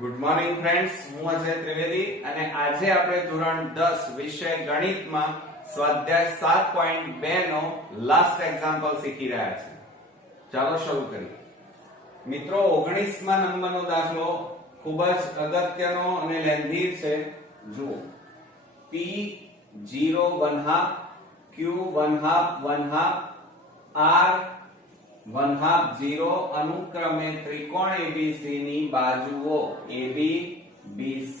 Good morning friends, હું અજય ત્રિવેદી અને આજે આપણે ધોરણ 10 વિષય ગણિતમાં સ્વાધ્યાય 7.2 નો લાસ્ટ એક્ઝામ્પલ શીખી રહ્યા છીએ. ચાલો શરૂ કરીએ. મિત્રો 19મા નંબરનો દાખલો ખૂબ જ અગત્યનો અને લેન્ધી છે. જુઓ, p 0 1/2 q 1/2 1/2 r 1/2 0 અનુક્રમે ત્રિકોણ ABC ની બાજુઓ AB, BC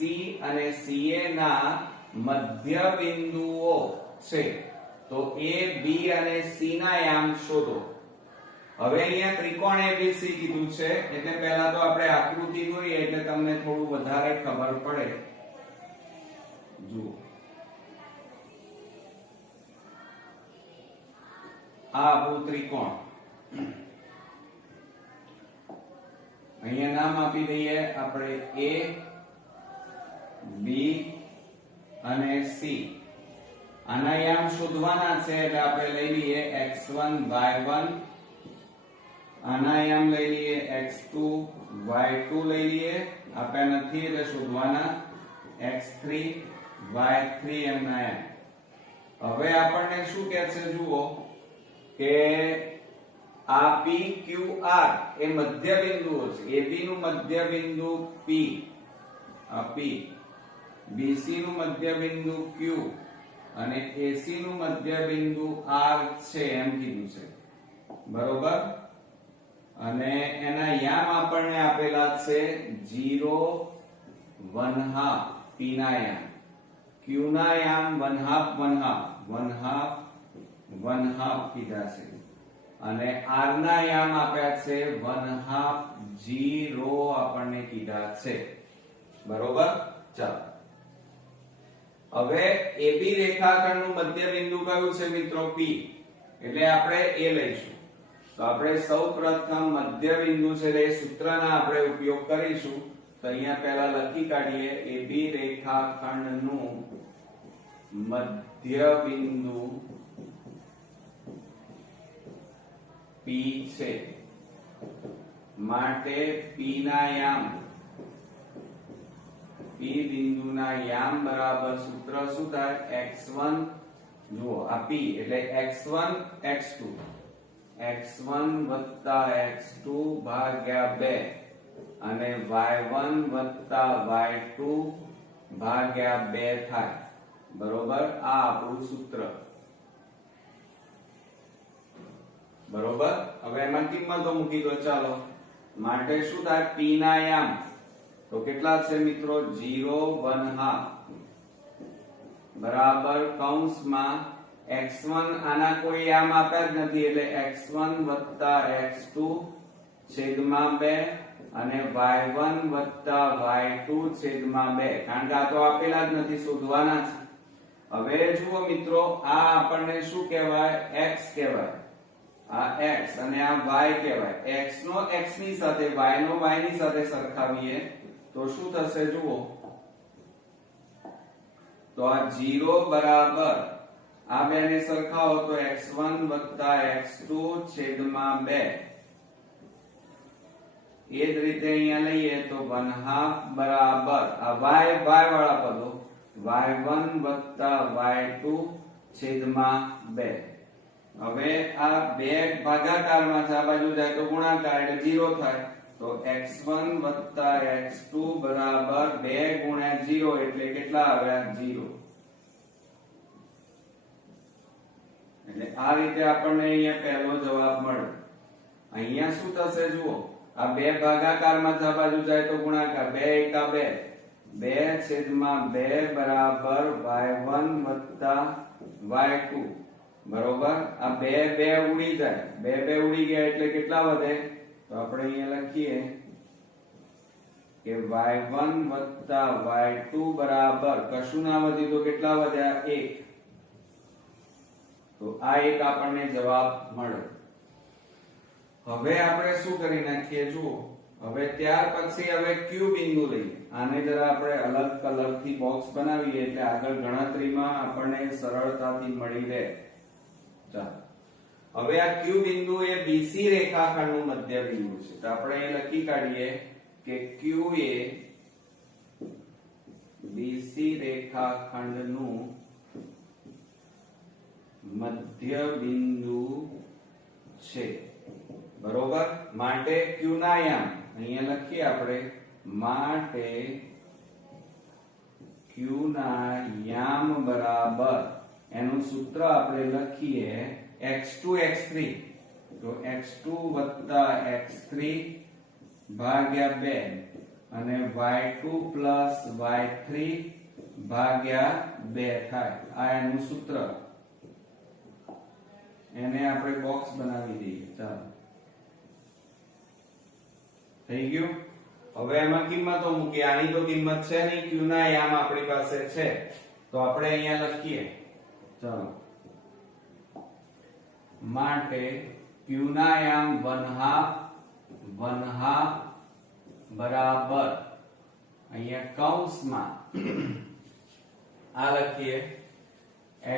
અને CA ના મધ્ય બિંદુઓ છે. તો A, B અને C ના યામ શોધો. હવે અહીંયા ત્રિકોણ ABC કીધું છે એટલે પહેલા તો આપણે આકૃતિ દોરીએ એટલે તમને થોડું વધારે ખબર પડે. જુઓ, આ આપણું ત્રિકોણ. અહીંયા નામ આપી દઈએ આપણે A, B અને C. આના યામ શોધવાના છે એટલે આપણે લઈ લઈએ x1 y1, આના યામ લઈ લઈએ x2 y2 લઈ લઈએ. આપ્યા નથી એટલે શોધવાના x3 y3 એમના યામ. હવે આપણને શું કહે છે? જુઓ કે આ P Q R એ મધ્ય બિંદુઓ છે. AB નું મધ્ય બિંદુ P, આ P, BC નું મધ્ય બિંદુ Q અને AC નું મધ્ય બિંદુ R છે એમ કીધું છે. બરોબર? અને એના યામ આપણને આપેલા છે 0 1/2 P ના યામ, Q ના યામ 1/2 1/2 કીધા છે અને R ના યામ આપ્યા છે 1/2 0 આપણને કીધા છે. બરોબર? ચાલો હવે AB રેખાખંડનું મધ્ય બિંદુ કયું છે મિત્રો? P. એટલે આપણે એ લઈશું. તો આપણે સૌપ્રથમ મધ્ય બિંદુ છે એ સૂત્રના આપણે ઉપયોગ કરીશું. તો અહીંયા પહેલા લખી કાઢીએ AB રેખાખંડનું મધ્ય બિંદુ P છે માટે P ના યામ, P બિંદુના યામ બરાબર સૂત્ર શું થાય? x1, જુઓ આ P એટલે x1 x2 x1 x2 ભાગ્યા 2 અને y1 y2 ભાગ્યા 2 થાય. બરોબર? આ આપણું સૂત્ર. બરોબર? હવે એમાં કિંમતો મૂકી દો. ચાલો, માટે શું થાય? P ના યામ તો કેટલા છે મિત્રો? 0 1/2 બરાબર કૌંસમાં x1, આના કોઈ યામ આપ્યા જ નથી એટલે x1 x2 છેદમાં 2 અને y1 y2 છેદમાં 2. કારણ કે આ તો આપેલા જ નથી, શોધવાના છે. હવે જુઓ મિત્રો, આ આપણને શું કહેવાય? x કહેવાય. આ x અને આ y કહેવાય. x નો x ની સાથે, y નો y ની સાથે સરખાવીએ તો શું થશે? જુઓ તો આ 0 બરાબર આ બે ને સરખાવો તો x1 x2 છેદમાં 2. એ જ રીતે અહીંયા લઈએ તો 1/2 બરાબર આ y વાળા પદો y1 y2 છેદમાં 2. હવે આ બે ભાગાકારમાં છે, આ બાજુ જાય તો ગુણાકાર એટલે 0 થાય. તો x1 x2 બરાબર 2 ગુણ્યા 0 એટલે કેટલા આવ્યા? 0. એટલે આ રીતે આપણને અહીંયા પહેલો જવાબ મળે. અહીંયા શું થશે? જુઓ, આ બે ભાગાકારમાં આ બાજુ જાય તો ગુણાકાર 2 એકા 2 2 છેદમાં 2 બરાબર y1 y2. બરોબર? આ બે ઉડી જાય, બે ઉડી ગયા એટલે કેટલા વધે? તો આપણે અહીંયા લખીએ કે y1 y2 બરાબર કશું ના વધ્યું તો કેટલા વધ્યા? 1. તો આ એક આપણને જવાબ મળે. હવે આપણે શું કરી નાખીએ? જુઓ, હવે ત્યાર પછી હવે Q બિંદુ લઈએ. આને જરા આપણે અલગ કલરથી બોક્સ બનાવીએ એટલે આગળ ગણતરીમાં આપણને સરળતાથી મળી રહે. ચાલો, હવે આ Q બિંદુ એ BC રેખાખંડનું મધ્ય બિંદુ છે. તો આપણે એ લખી કાઢીએ કે Q એ બીસી રેખાખંડનું મધ્ય બિંદુ છે, બરોબર. માટે q ના યામ અહીંયા લખીએ આપણે, માટે q ના યામ બરાબર એનું સૂત્ર આપણે લખીએ x2 x3, તો x2 + x3 ભાગ્યા 2 અને y2 + y3 ભાગ્યા 2 થાય. આ એનું સૂત્ર, એને આપણે બોક્સ બનાવી દઈએ. ચાલો, થઈ ગયું. હવે એમાં કિંમતો મૂકીએ. આની તો કિંમત છે નહીં, q ના યામ આપણી પાસે છે, તો આપણે અહીંયા લખીએ. ચાલો, માટે q ના યામ 1/2 બરાબર અહીંયા કૌંસમાં આ લખીએ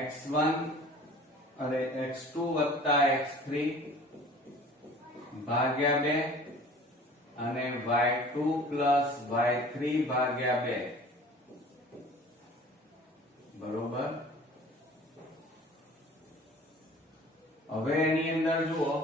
x1 અરે x2 + x3 ભાગ્યા 2 અને y2 + y3 ભાગ્યા 2, બરોબર. હવે એની અંદર જુઓ,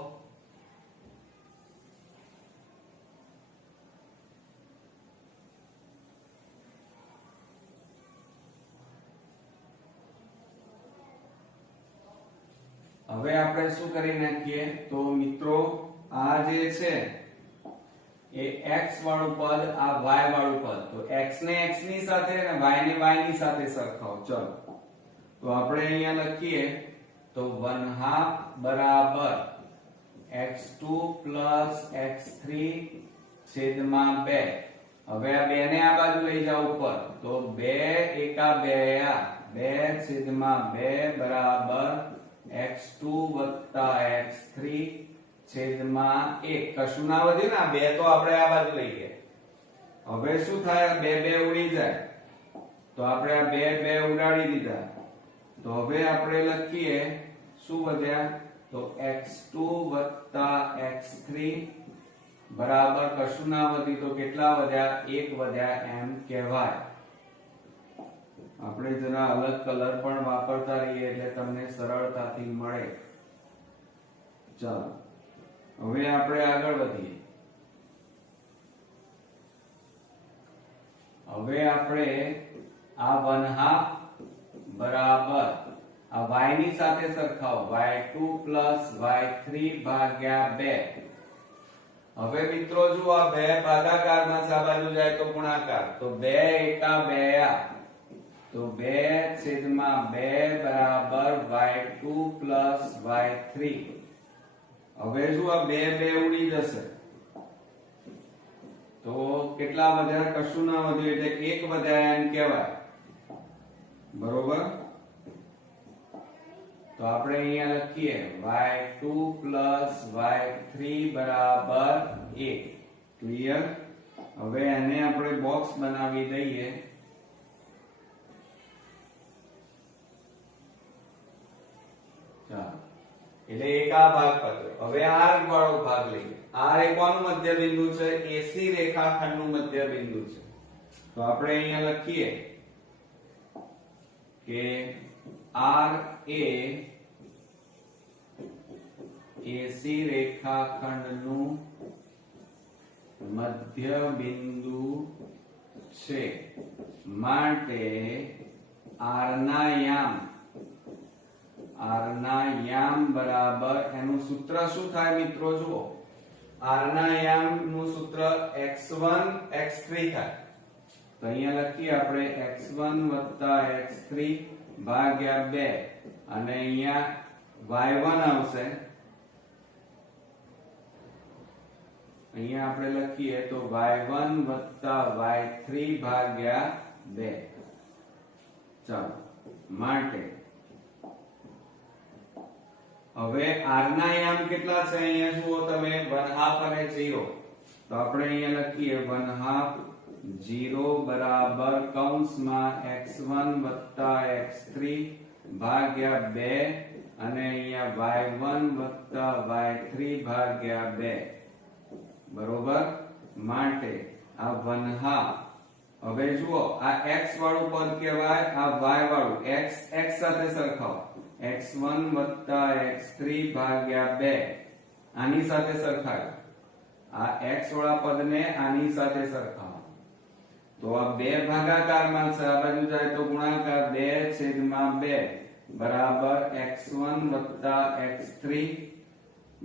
હવે આપણે શું કરી નાખીએ, તો મિત્રો આ જે છે એ x વાળું પદ, આ y વાળું પદ, તો x ને x ની સાથે અને y ને y ની સાથે સરખાવો. ચલો, તો આપણે અહીંયા લખીએ, તો 1/2 બરાબર x2 + x3 છેદમાં 2. હવે આ 2 ને આ બાજુ લઈ જાવ ઉપર, તો 2 એકા 2 2 છેદમાં 2 બરાબર x2 + x3 છેદમાં 1. કશું ના વધ્યું ને, આ 2 તો આપણે આ બાજુ લઈ ગયા. હવે શું થાય, 2 2 ઉડી જાય, તો આપણે આ 2 2 ઉડાડી દીધા. તો હવે આપણે લખીએ શું વધ્યા, તો x2 + x3 બરાબર કશું ના વધ્યું, તો કેટલા વધ્યા, 1 વધ્યા એમ કહેવાય. આપણે જરા અલગ કલર પણ વાપરતા રહીએ એટલે તમને સરળતાથી મળે. ચાલો, હવે આપણે આગળ વધીએ. હવે આપણે આ 1/2 બરાબર આ y ની સાથે સરખાવો, y2 + y3 ભાગ્યા 2. હવે મિત્રો જો આ 2 ભાગાકારમાં આ બાજુ જાય તો ગુણાકાર, તો 2 એકા 2 તો 2 છેદમાં 2 બરાબર y2 + y3. હવે જો આ 2 2 ઉડી જશે, તો કેટલા વધ્યા, કશું ના વધ્યું, એટલે 1 વધ્યા એમ કહેવાય, બરોબર. તો આપણે અહીંયા લખીએ y2 + y3 બરાબર 1. ક્લિયર. હવે એને આપણે બોક્સ બનાવી દઈએ. ચાલો, એટલે એક આ ભાગ પત્યો. હવે r વાળો ભાગ લઈએ. r એ કોનું મધ્ય બિંદુ છે, AC રેખાખંડનું મધ્ય બિંદુ છે. તો આપણે અહીંયા લખીએ કે r એ AC રેખાખંડનું મધ્ય બિંદુ છે, માટે r ના યામ બરાબર એનું સૂત્ર શું થાય મિત્રો, જુઓ, r ના યામ નું સૂત્ર x1 x3 થાય. તો અહીંયા લખીએ આપણે x1 + x3 ભાગ્યા 2 અને અહીંયા y1 આવશે. અહીંયા આપણે લખીએ તો y1 + y3 ભાગ્યા 2. ચાલો, માટે હવે r ના યામ કેટલા છે, અહીંયા જુઓ તમે, 1/2 અને 0. તો આપણે અહીંયા લખીએ 1/2 0 બરાબર કૌંસમાં x1 + x3 ભાગ્યા 2 અને અહીંયા y1 + y3 ભાગ્યા 2, બરોબર. માટે આ 1/2. હવે જુઓ આ x વાળું પદ કહેવાય, આ y વાળું x સાથે સરખાવો, x1 x3 ભાગ્યા 2 આની સાથે સરખાવો, આ x વાળા પદને આની સાથે સરખાવો તો આ બે ભાગાકારમાં છે, આ બાજુ જાય તો ગુણાકાર 2/2 બરાબર x1 x3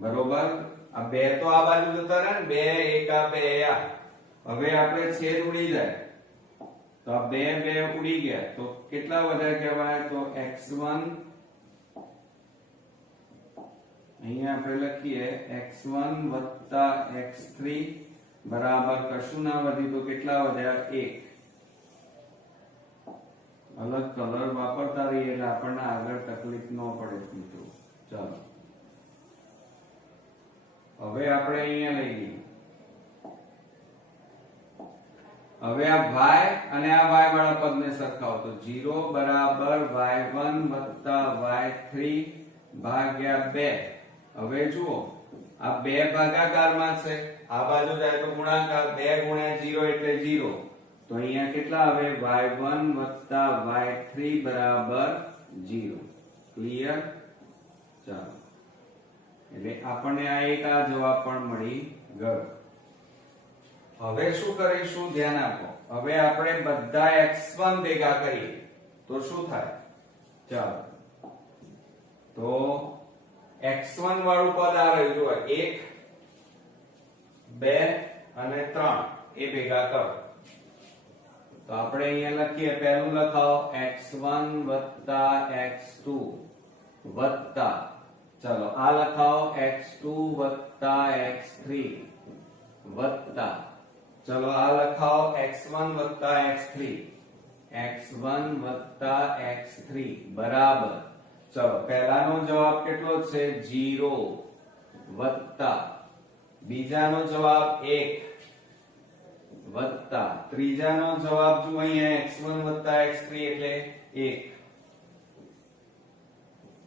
બરોબર. આ બે તો આ બાજુ જતા રહે ને, 2 1 2 આ. હવે આપણે છેદ ઉડી જાય તો આ 2 2 ઉડી ગયા તો કેટલા વધ્યા કહેવાય, તો x1 અહીંયા આપણે લખીએ x1 x3 બરાબર કશું ના વધ્યું તો કેટલા વધ્યા 1. અલગ કલર વાપરતા રહીએ એટલે આપણને આગળ તકલીફ ન પડે મિત્રો. ચાલો હવે આપણે અહીંયા લઈ લઈએ. હવે આ y અને આ y વાળા પદને સરખાવો તો 0 બરાબર y1 y3 ભાગ્યા 2. હવે જુઓ આ બે ભાગાકારમાં છે, આ બાજુ જાય તો ગુણાકાર 2 ગુણ્યા 0 એટલે 0 તો અહીંયા કેટલા આવે y1 y3 બરાબર 0. ક્લિયર? ચાલો એટલે આપણને આ એક આ જવાબ પણ મળી ગયો. હવે શું કરીશું ધ્યાન આપો. હવે આપણે બધા x1 ભેગા કરીએ તો શું થાય, ચાલો તો x1 વાળું પદ આ રહ્યું જો 1 2 અને 3 એ ભેગા કરો તો આપણે અહીંયા લખીએ, પહેલું લખાવો x1 x2 વત્તા, ચલો આ લખાવો x2 x3 વત્તા, ચલો આ લખાવો x1 x3 x1 x3 બરાબર. ચલો પહેલાનો જવાબ કેટલો છે 0 વત્તા, બીજાનો જવાબ 1 વત્તા, ત્રીજાનો જવાબ જો અહીંયા x1 x3 એટલે 1.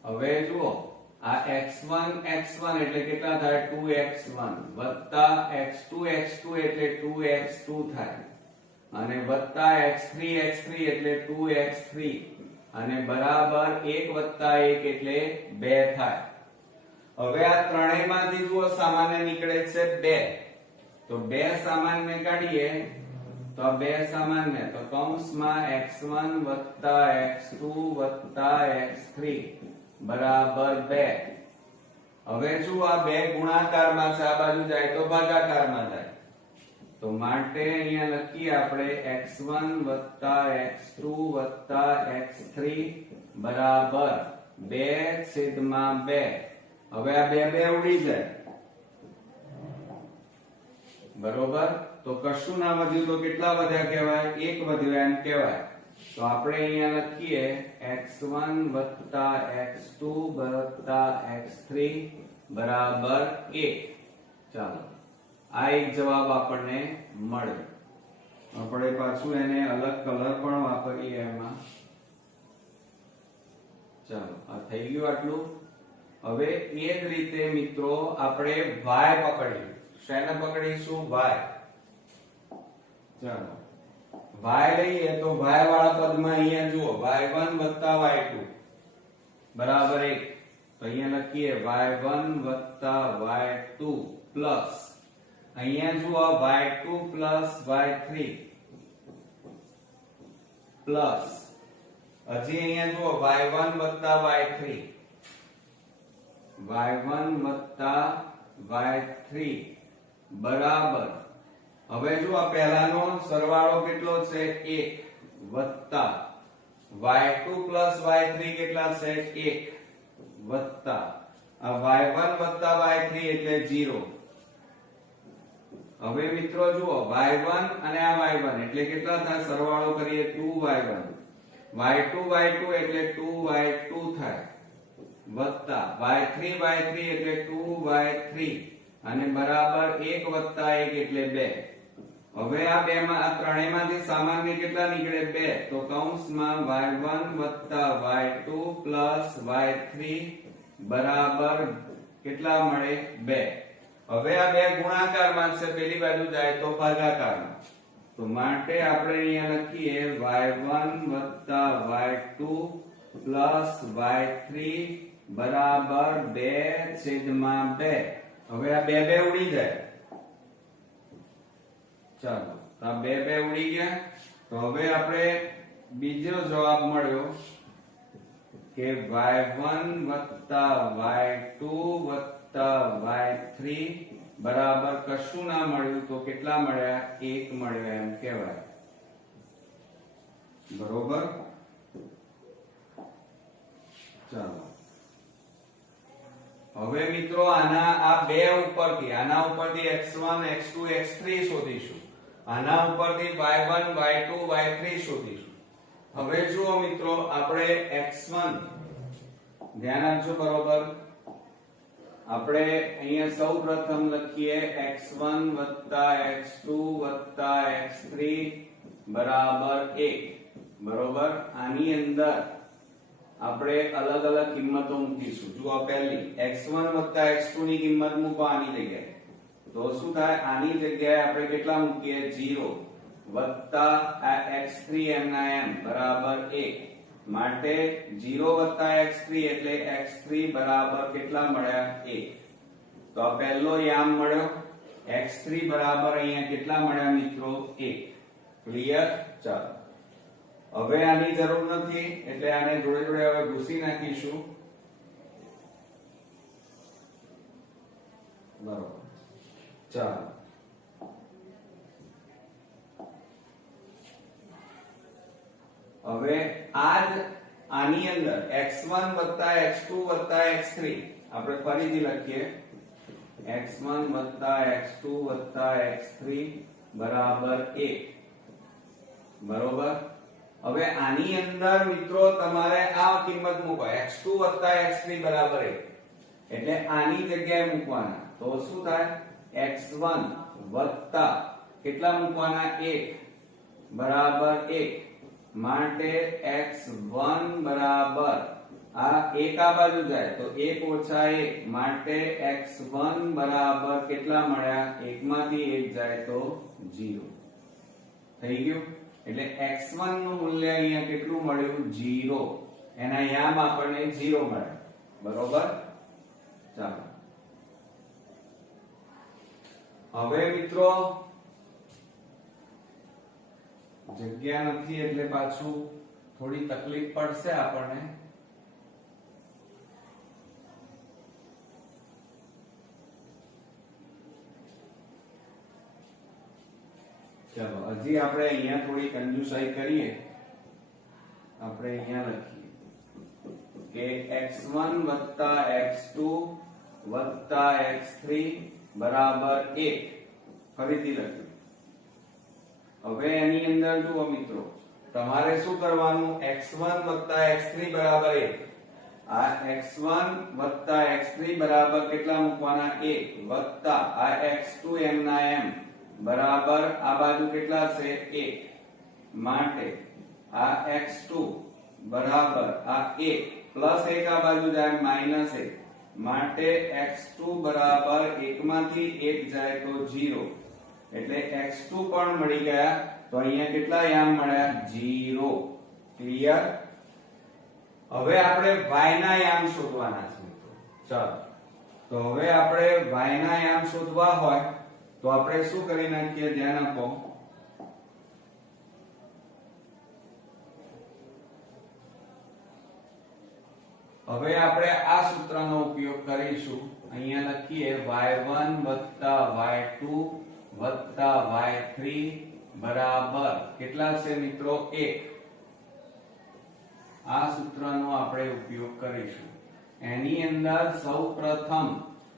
હવે જુઓ આ x1 એટલે કેટલા થાય 2x1 વત્તા x2 એટલે 2x2 થાય અને વત્તા x3 એટલે 2x3 અને બરાબર 1 વત્તા 1 એટલે 2 થાય. હવે આ ત્રણેયમાંથી જુઓ સામાન્ય નીકળે છે 2 તો 2 સામાન્ય કાઢીએ તો આ 2 સામાન્ય તો કૌંસમાં x1 x2 x3 બરાબર 2. હવે જો આ બે ગુણાકારમાં છે, આ બાજુ જાય તો ભાગાકારમાં જાય તો માટે અહીંયા લખીએ આપણે x1 x2 x3 બરાબર 2/2. હવે આ 2 2 ઉડી જાય બરોબર તો કશું ના વધ્યું તો કેટલા વધ્યા કહેવાય, 1 વધ્યો એમ કહેવાય. તો આપણે અહીંયા લખીએ x1 x2 x3 બરાબર 1. ચાલો આ એક જવાબ આપણને મળે. આપણે પાછું એને અલગ કલર પણ વાપરીએ એમાં. ચાલો આ થઈ ગયું આટલું. હવે એ જ રીતે મિત્રો આપણે y પકડીએ. શેને પકડીશું? y. ચાલો y લઈએ તો y વાળા પદમાં અહીંયા જુઓ y1 y2 બરાબર 1 તો અહીંયા લખીએ y1 y2 પ્લસ અહીંયા જુઓ y2 y3 પ્લસ હજી અહીંયા જુઓ y1 y3 બરાબર. હવે જો આ પહેલાનો સરવાળો કેટલો છે 1 વત્તા y2 y3 કેટલા છે 1 વત્તા આ y1 y3 એટલે 0. હવે મિત્રો જુઓ y1 અને આ y1 એટલે કેટલા થાય, સરવાળો કરીએ 2y1 y2 એટલે 2y2 થાય વત્તા y3 એટલે 2y3 અને બરાબર 1 વત્તા 1 એટલે 2. હવે આ બે માં આ ત્રણેયમાંથી સામાન્ય કેટલા નીકળે 2 તો કૌંસમાં y1 y2 y3 બરાબર કેટલા મળે 2. હવે આ બે ગુણાકારમાં છે, પેલી બાજુ જાય તો ભાગાકારમાં તો માટે આપણે અહીંયા લખીએ y1 વત્તા y2 પ્લસ y3 બરાબર 2/2. હવે આ 2 ઉડી જાય. ચાલો આ 2 ઉડી ગયા. તો હવે આપણે બીજો જવાબ મળ્યો કે y1 વત્તા y2 વત્તા y3 બરાબર કશું ના મળ્યું તો કેટલા મળ્યા? 1 મળ્યા એમ કહેવાય. બરોબર. ચાલો હવે મિત્રો આ બે ઉપરથી x1 x2 x3 શોધીશું. આના ઉપરથી y1 y2 y3 શોધીશું. હવે જુઓ મિત્રો આપણે x1 ધ્યાન આપજો. બરોબર. આપણે અહીંયા સૌપ્રથમ લખીએ x1 x2 x3 બરાબર 1. બરોબર. આની અંદર આપણે અલગ અલગ કિંમતો મૂકીશું. જુઓ પહેલી x1 x2 ની કિંમત મૂકો આની જગ્યાએ. તો શું થાય? આની જગ્યાએ આપણે કેટલા મૂકીએ? 0 વત્તા આ x3 એમના એમ બરાબર 1. માટે 0 વત્તા x3 એટલે x3 બરાબર કેટલા મળ્યા? 1. તો આ પહેલો યામ મળ્યો. x3 બરાબર અહીંયા કેટલા મળ્યા મિત્રો? 1. ક્લિયર? ચાલો હવે આની જરૂર નથી એટલે આને જોડે જોડે હવે ભૂસી નાખીશું. બરોબર. ચાલો હવે આની અંદર x1 x2 x3 આપણે ફરીથી લખીએ. x1 x2 x3 બરાબર 1. બરોબર. હવે આની અંદર મિત્રો તમારે આ કિંમત મૂકો x2 x3 બરાબર 1 એટલે આની જગ્યાએ મૂકવાના. તો શું થાય? x1 વત્તા કેટલા મૂકવાના? 1 બરાબર 1. માટે x1 બરાબર આ 1 આ બાજુ જાય તો 1 ઓછા 1 માટે x1 બરાબર કેટલા મળ્યા? 1 માંથી 1 જાય તો 0 થઈ ગયું. એટલે x1 નું મૂલ્ય અહીંયા કેટલું મળ્યું? 0. એના યામ આપણને 0 મળે. બરોબર. ચાલો હવે મિત્રો જગ્યા નથી એટલે પાછું થોડી તકલીફ પડશે આપણને. ચલો હજી આપણે અહીંયા થોડી કંજુસાઈ કરીએ. આપણે અહીંયા લખીએ કે x1 x2 x3 બરાબર 1. ફરીથી લખ્યું. હવે એની અંદર જુઓ મિત્રો તમારે શું કરવાનું? x1 x3 બરાબર 1. આ x1 x3 બરાબર કેટલા મૂકવાના? 1 વત્તા આ x2 એમના એમ બરાબર આ બાજુ કેટલા છે? 1. માટે આ x2 બરાબર આ 1 પ્લસ 1 આ બાજુ જાય -1 માટે x2 બરાબર 1 માંથી 1 જાય તો 0 એટલે x2 પણ મળી ગયા. તો અહીંયા કેટલા યામ મળ્યા? 0. ક્લિયર? હવે આપણે y ના યામ શોધવાના છે મિત્રો. ચાલો તો હવે આપણે y ના યામ શોધવા હોય તો આપણે શું કરી નાખીએ? ધ્યાન આપો. હવે આપણે આ સૂત્રનો ઉપયોગ કરીશું. અહીંયા લખીએ y1 y2 y3 બરાબર કેટલા છે મિત્રો? 1. આ સૂત્રનો આપણે ઉપયોગ કરીશું. એની અંદર સૌપ્રથમ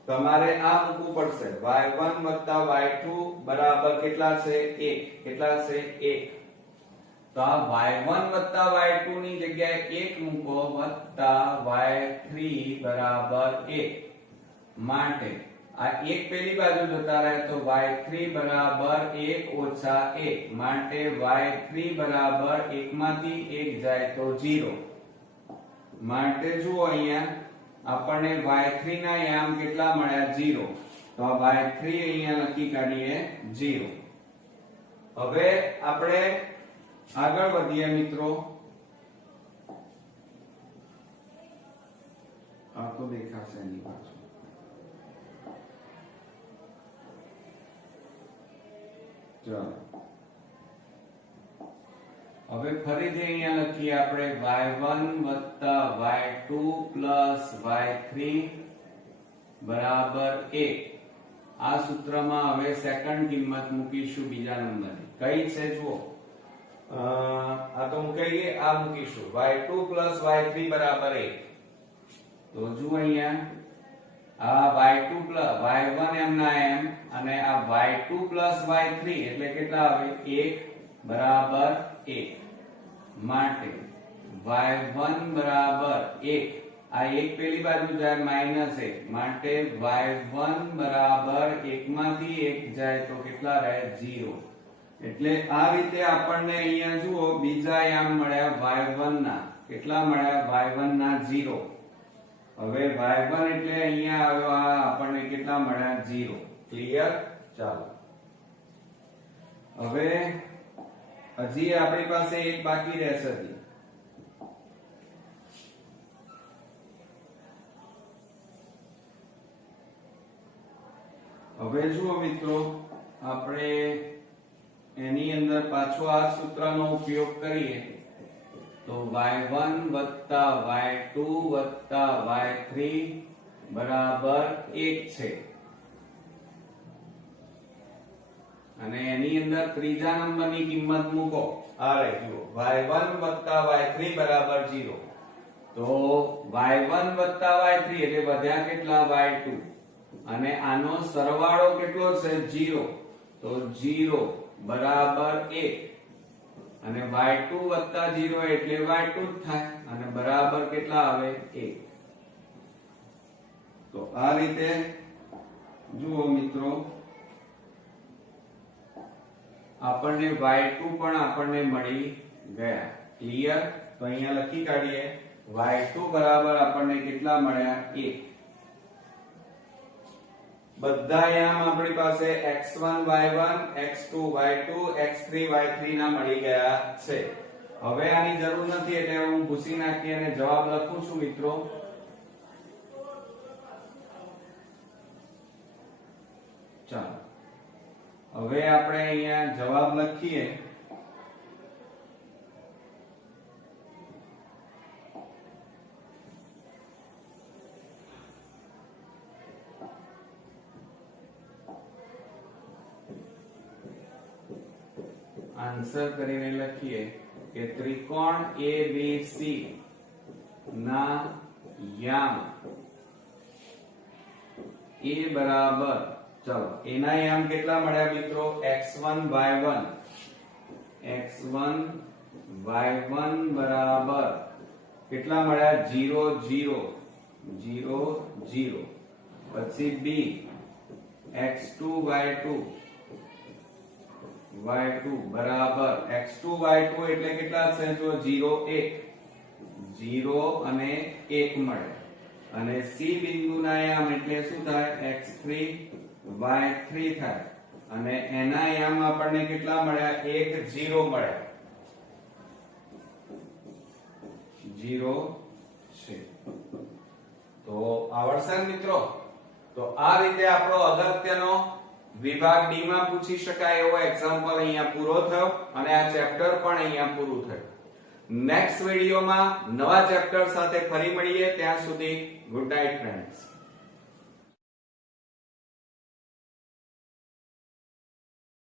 તમારે આ મૂકવું પડશે. y1 y2 બરાબર કેટલા છે? 1. કેટલા છે? 1. તો આ y1 y2 ની જગ્યાએ 1 મૂકો વત્તા y3 બરાબર 1. માટે આ 1 પેલી બાજુ જતા રહે તો y3 બરાબર 1 ઓછા 1 માટે y3 બરાબર 1 માંથી 1 જાય તો 0. માટે જુઓ અહીંયા આપણને y3 ના યામ કેટલા મળ્યા? 0. તો આ y3 અહીંયા લખી કાઢીએ 0. હવે આપણે આગળ વધીએ મિત્રો. આ તો દેખાશે એની પાછળ. ચાલો હવે ફરીથી અહીંયા લખીએ આપણે y1 y2 y3 બરાબર 1. આ સૂત્રમાં હવે સેકન્ડ કિંમત મૂકીશું બીજા નંબરની. કઈ છે જુઓ, આ તો મૂકીએ, આ મૂકીશું y2 y3 બરાબર 1. તો જુઓ અહીંયા આ y2 y1 એમના એમ અને આ y2 y3 એટલે કેટલા આવે 1 બરાબર 1 માટે y1 બરાબર 1. આ 1 પેલી બાજુ જાય -1 માટે y1 બરાબર 1 માંથી 1 જાય તો કેટલા રહે 0. એટલે આ રીતે આપણને અહીંયા જુઓ બીજા યામ મળ્યા y1 ના. કેટલા મળ્યા y1 ના 0. હવે y1 એટલે અહીંયા આવ્યો આ આપણને કેટલા મળ્યા 0. ક્લિયર? ચાલો હવે હજી આપણી પાસે એક બાકી રહેશે. હવે જુઓ મિત્રો, આપણે એની અંદર પાછો આ સૂત્રનો ઉપયોગ કરીએ તો y1 y2 y3 બરાબર 1 છે અને એની અંદર ત્રીજા નંબરની કિંમત મૂકો. આ રહી જુઓ y1 y3 બરાબર 0. તો y1 y3 એટલે વધ્યા કેટલા y2 અને આનો સરવાળો કેટલો છે 0. તો 0 બરાબર 1 અને y2 0 એટલે y2 જ થાય અને બરાબર કેટલા આવે 1. તો આ રીતે જુઓ મિત્રો આપણને y2 પણ આપણને મળી ગયા. ક્લિયર? તો અહીંયા લખી કાઢીએ y2 બરાબર આપણને કેટલા મળ્યા 1. બધા યામ આપણી પાસે x1 y1 x2 y2 x3 y3 ના મળી ગયા છે. હવે આની જરૂર નથી એટલે હું ભૂસી નાખી અને જવાબ લખું છું મિત્રો. ચાલો હવે આપણે અહીંયા જવાબ લખીએ. આન્સર કરીને લખીએ કે ત્રિકોણ ABC ના યામ A બરાબર, ચલો એના યામ કેટલા મળ્યા મિત્રો x1 y1 બરાબર કેટલા મળ્યા 0 0 0 0. પછી B x2 y2 બરાબર x2 y2 એટલે કેટલા છે જો 0 1 0 અને 1 મળે અને C બિંદુના યામ એટલે શું થાય x3 y3 થાય અને એના યામ આપણને કેટલા મળ્યા 1 0 મળ્યા 0 છે. તો આવડશે મિત્રો. તો આ રીતે આપણો અગત્યનો વિભાગ ડી માં પૂછી શકાય એવો એક્ઝામ્પલ અહીંયા પૂરો થયો અને આ ચેપ્ટર પણ અહીંયા પૂરું થયું. નેક્સ્ટ વિડિયોમાં નવા ચેપ્ટર સાથે ફરી મળીએ. ત્યાં સુધી ગુડ નાઇટ ફ્રેન્ડ્સ.